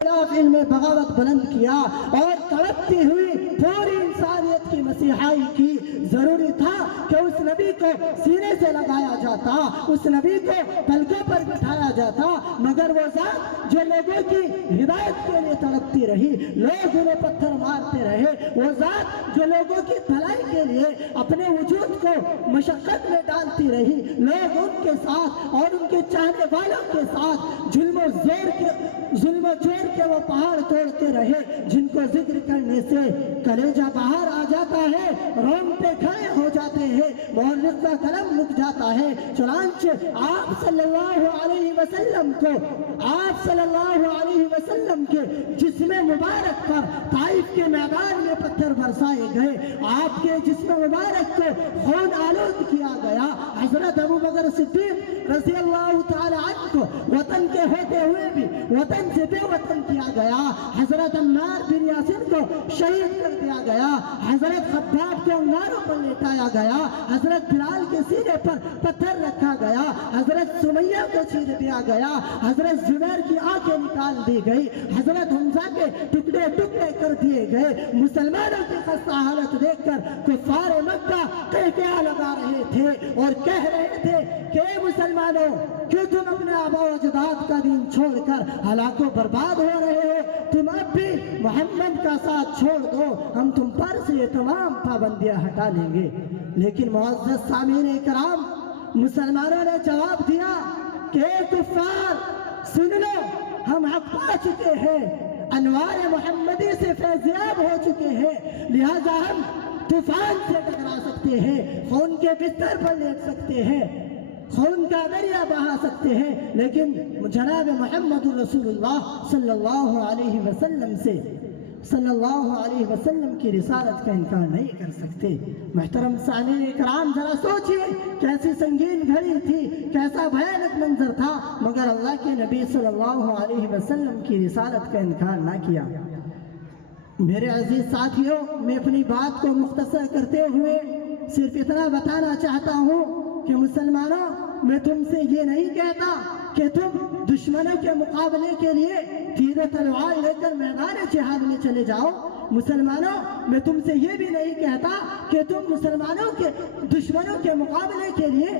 خلاف علم بغاوت بلند کیا اور تڑپتی ہوئی پوری انسانیت کی مسیحائی کی. ضروری تھا کہ اس نبی کو سینے سے لگایا جاتا, اس نبی کو پلکوں پر بٹھایا جاتا, مگر وہ ذات جو لوگوں کی ہدایت کے لیے تڑپتی رہی, لوگ انہیں پتھر مارتے رہے, وہ ذات جو لوگوں کی بھلائی کے لیے اپنے وجود کو مشقت میں ڈالتی رہی, لوگ ان کے ساتھ اور ان کے چاہنے والوں کے ساتھ ظلم و جور کے وہ پہاڑ توڑتے رہے, جن کو ذکر کرنے سے کلیجہ باہر آ جاتا ہے, رونگٹے کھڑے ہو جاتے ہیں, مورخ کا قلم رک جاتا ہے. چنانچہ آپ صلی اللہ علیہ وسلم کے جسم مبارک پر طائف کے میدان میں پتھر برسائے گئے, آپ کے جسم مبارک کو خون آلود کیا گیا. حضرت ابو بکر صدیق رضی اللہ تعالی عنہ کو وطن کے ہوتے ہوئے بھی وطن سے بے وطن کیا گیا. حضرت عمار بن یاسر کو شہید کر دیا گیا, حضرت خباب کو انگاروں پر لٹایا گیا, حضرت بلال کے سینے پر پتھر رکھا گیا, حضرت سمیہ کو چیر دیا گیا, حضرت زبیر کی آنکھیں نکال دی گئی, حضرت حمزہ کے ٹکڑے ٹکڑے کر دیے گئے. مسلمانوں کی خستہ حالت دیکھ کر کفار مکہ قہقہہ لگا رہے تھے اور کہہ رہے تھے کہ اے مسلمانوں, کیوں تم اپنے آباء و اجداد کا دین چھوڑ کر ہلاک و برباد ہو رہے ہو؟ تم اب بھی محمد کا ساتھ چھوڑ دو, ہم تم پر سے یہ تمام پابندیاں ہٹا لیں گے. لیکن معزز سامعین کرام, مسلمانوں نے جواب دیا کہ اے کفار سن لو, ہم حق پا چکے ہیں, انوار محمدی سے فیضیاب ہو چکے ہیں, لہذا ہم طوفان سے ٹکرا سکتے ہیں, خون کے بستر پر لیٹ سکتے ہیں, خون کا دریا بہا سکتے ہیں, لیکن جناب محمد رسول اللہ صلی اللہ علیہ وسلم کی رسالت کا انکار نہیں کر سکتے. محترم سامعین اکرام, ذرا سوچئے کیسی سنگین گھڑی تھی, کیسا بھیانک منظر تھا, مگر اللہ کے نبی صلی اللہ علیہ وسلم کی رسالت کا انکار نہ کیا. میرے عزیز ساتھیوں, میں اپنی بات کو مختصر کرتے ہوئے صرف اتنا بتانا چاہتا ہوں کہ مسلمانوں, میں تم سے یہ نہیں کہتا کہ تم دشمنوں کے مقابلے کے لیے تیر و تلوار لے کر میدان جہاد میں چلے جاؤ. مسلمانوں, میں تم سے یہ بھی نہیں کہتا کہ تم دشمنوں کے مقابلے کے لیے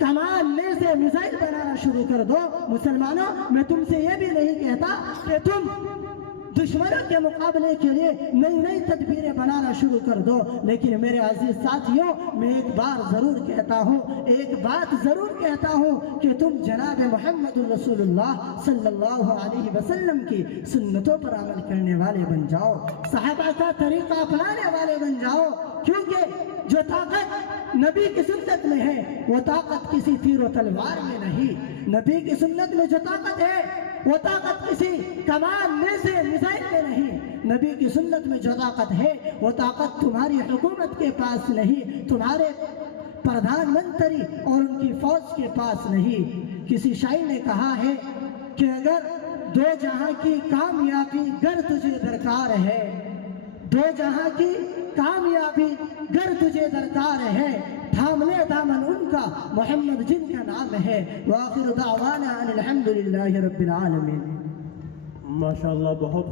کمان میں سے میزائل بنانا شروع کر دو. مسلمانوں, میں تم سے یہ بھی نہیں کہتا کہ تم دشمنوں کے مقابلے کے لیے نئی نئی تدبیریں بنانا شروع کر دو. لیکن میرے عزیز ساتھیوں, میں ایک بات ضرور کہتا ہوں کہ تم جناب محمد رسول اللہ صلی اللہ علیہ وسلم کی سنتوں پر عمل کرنے والے بن جاؤ, صحابہ کا طریقہ اپنانے والے بن جاؤ, کیونکہ جو طاقت نبی کی سنت میں ہے وہ طاقت کسی تیر و تلوار میں نہیں. نبی کی سنت میں جو طاقت ہے وہ طاقت کسی کمان میں سے میزائل میں نہیں. نبی کی سنت میں جو طاقت ہے وہ طاقت تمہاری حکومت کے پاس نہیں, تمہارے پردھان منتری اور ان کی فوج کے پاس نہیں. کسی شاعر نے کہا ہے کہ اگر دو جہاں کی کامیابی گر تجھے درکار ہے, دو جہاں کی کامیابی گر تجھے درکار ہے, تھام لے دامن ان کا محمد جن کا نام ہے. وآخر دعوانا ان الحمدللہ رب العالمین. ماشاءاللہ, بہت